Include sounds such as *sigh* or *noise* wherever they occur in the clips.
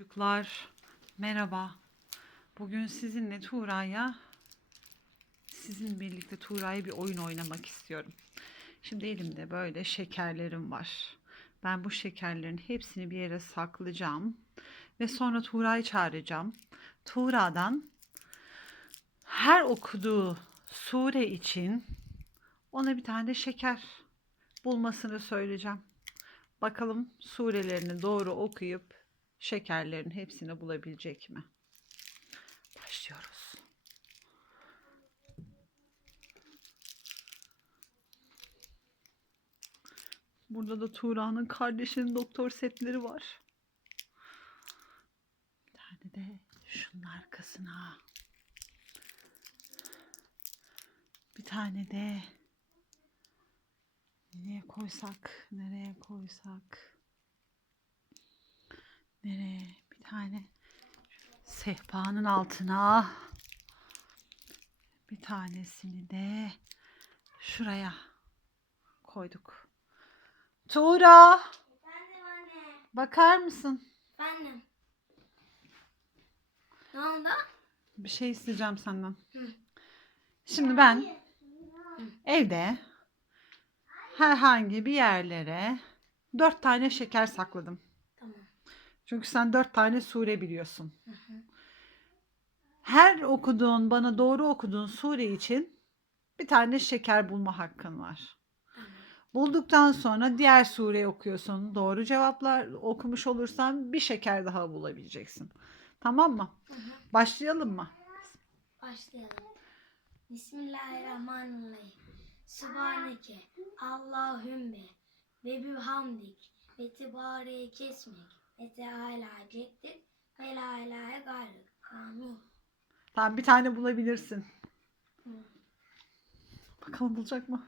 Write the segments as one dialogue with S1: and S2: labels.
S1: Çocuklar merhaba. Bugün sizinle Tuğra'ya sizin birlikte Tuğra'ya bir oyun oynamak istiyorum. Şimdi elimde böyle şekerlerim var. Ben bu şekerlerin hepsini bir yere saklayacağım ve sonra Tuğra'yı çağıracağım. Tuğra'dan her okuduğu sure için ona bir tane şeker bulmasını söyleyeceğim. Bakalım surelerini doğru okuyup şekerlerin hepsini bulabilecek mi? Başlıyoruz. Burada da Tuğra'nın kardeşinin doktor setleri var. Bir tane de şunun arkasına. Bir tane de nereye koysak, nereye koysak. Nereye? Bir tane sehpanın altına. Bir tanesini de şuraya koyduk. Tuğra,
S2: Efendim anne.
S1: bakar mısın?
S2: Efendim. Ne oldu?
S1: Bir şey isteyeceğim senden.
S2: Hı.
S1: Şimdi ben evde herhangi bir yerlere dört tane şeker sakladım. Çünkü sen dört tane sure biliyorsun. Her okuduğun, bana doğru okuduğun sure için bir tane şeker bulma hakkın var. Bulduktan sonra diğer sureyi okuyorsun. Doğru cevaplar okumuş olursan bir şeker daha bulabileceksin. Tamam mı?
S2: Hı hı.
S1: Başlayalım mı?
S2: Başlayalım. Bismillahirrahmanirrahim. Sübhaneke Allahümme ve bihamdik ve tibariye kesmek ve teala ceddik ve la ilahe gayrık. Amin.
S1: Tamam bir tane bulabilirsin. Bakalım bulacak mı?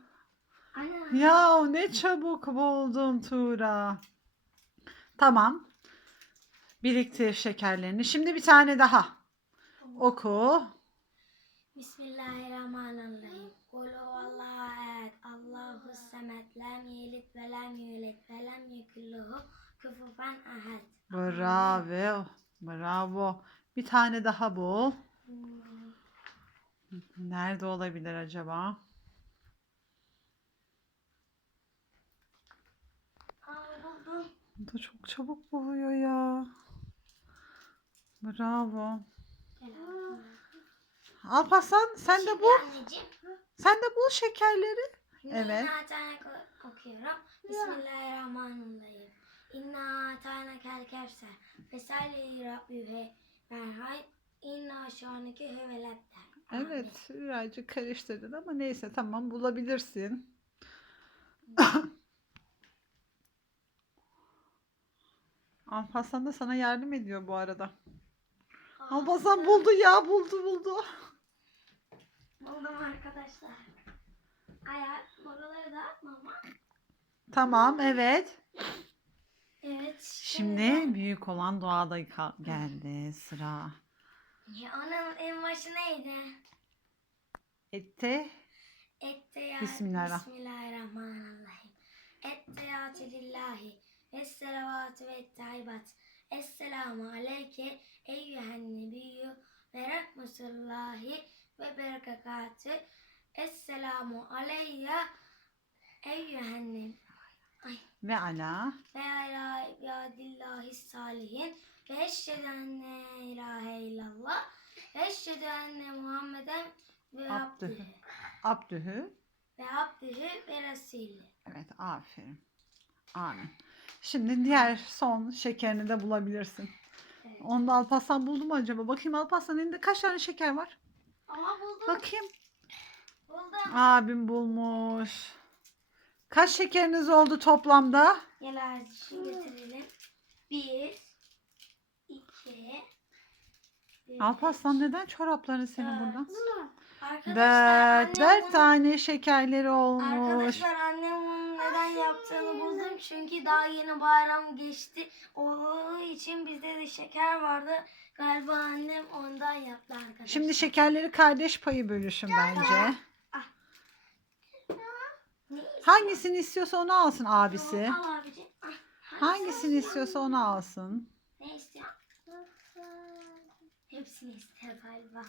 S2: Ana.
S1: Ya ne çabuk buldun Tuğra. Tamam. Biriktir şekerlerini. Şimdi bir tane daha. Oku.
S2: Bismillahirrahmanirrahim. Kul huvallahu ehad. Allahu samet. Lem yelit ve lem yulet ve lem yekulluhu kufufen ahad.
S1: Bravo. Bravo. Bir tane daha bul. Nerede olabilir acaba? Bu da çok çabuk buluyor ya. Bravo. Alparslan sen de bul.
S2: Anneciğim.
S1: Sen de bul şekerleri. Evet.
S2: Okuyorum. Bismillahirrahmanirrahim. İnna tane kel kevser. Vesalli rabbühe merhay. İnna şanike hüveletler.
S1: Evet, birazcık karıştırdın ama neyse tamam bulabilirsin. *coughs* Alparslan da sana yardım ediyor bu arada. Alparslan buldu ya buldu buldu.
S2: Buldum arkadaşlar. Ayak buraları dağıtma ama.
S1: Tamam evet.
S2: Evet.
S1: Şimdi büyük olan doğada geldi sıra.
S2: Ya onun en başı neydi?
S1: Ette
S2: Ette ya.
S1: Bismillahirrah-
S2: Bismillahirrahmanirrahim. Etteyatü lillahi. Esselavatü ve tayyibat. Esselamu aleyke eyyühen nebiyyü ve rahmetullahi ve berekatü. Esselamu aleyye eyyühen nebiyyü.
S1: Ve ala
S2: Ve ala ibadillahi salihin. Ve eşhedü enne ilahe illallah. Ve eşhedü enne Muhammeden ve
S1: Abdühü.
S2: abdühü. Ve abdühü ve resulü.
S1: Evet aferin. Amin. Şimdi diğer son şekerini de bulabilirsin.
S2: Evet.
S1: Onu da Alparslan buldu mu acaba? Bakayım Alparslan elinde kaç tane şeker var?
S2: Ama buldum.
S1: Bakayım.
S2: Buldum.
S1: Abim bulmuş. Kaç şekeriniz oldu toplamda?
S2: Gel Arzucu getirelim. Bir, iki,
S1: Alparslan neden çorapların senin
S2: dört.
S1: burada?
S2: Arkadaşlar,
S1: Dört,
S2: annem
S1: dört
S2: bunu-
S1: tane şekerleri olmuş.
S2: Arkadaşlar annem bunun neden yaptığını buldum. Çünkü daha yeni bayram geçti. Olduğu için bizde de şeker vardı. Galiba annem ondan yaptı arkadaşlar.
S1: Şimdi şekerleri kardeş payı bölüşün bence. Hangisini istiyorsa onu alsın abisi.
S2: Al. Ah, hangisi
S1: Hangisini istiyorsa onu alsın.
S2: Ne istiyor? hepsini ister galiba.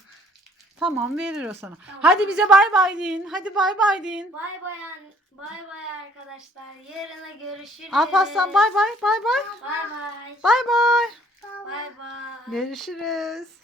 S1: Tamam verir o sana.
S2: Tamam.
S1: Hadi bize bay bay deyin. Hadi bay bay deyin.
S2: Bay bay an- bay bay arkadaşlar. Yarına görüşürüz.
S1: Alparslan bay bay bay bay.
S2: Bay bay.
S1: Bay bay.
S2: Bay bay.
S1: Görüşürüz.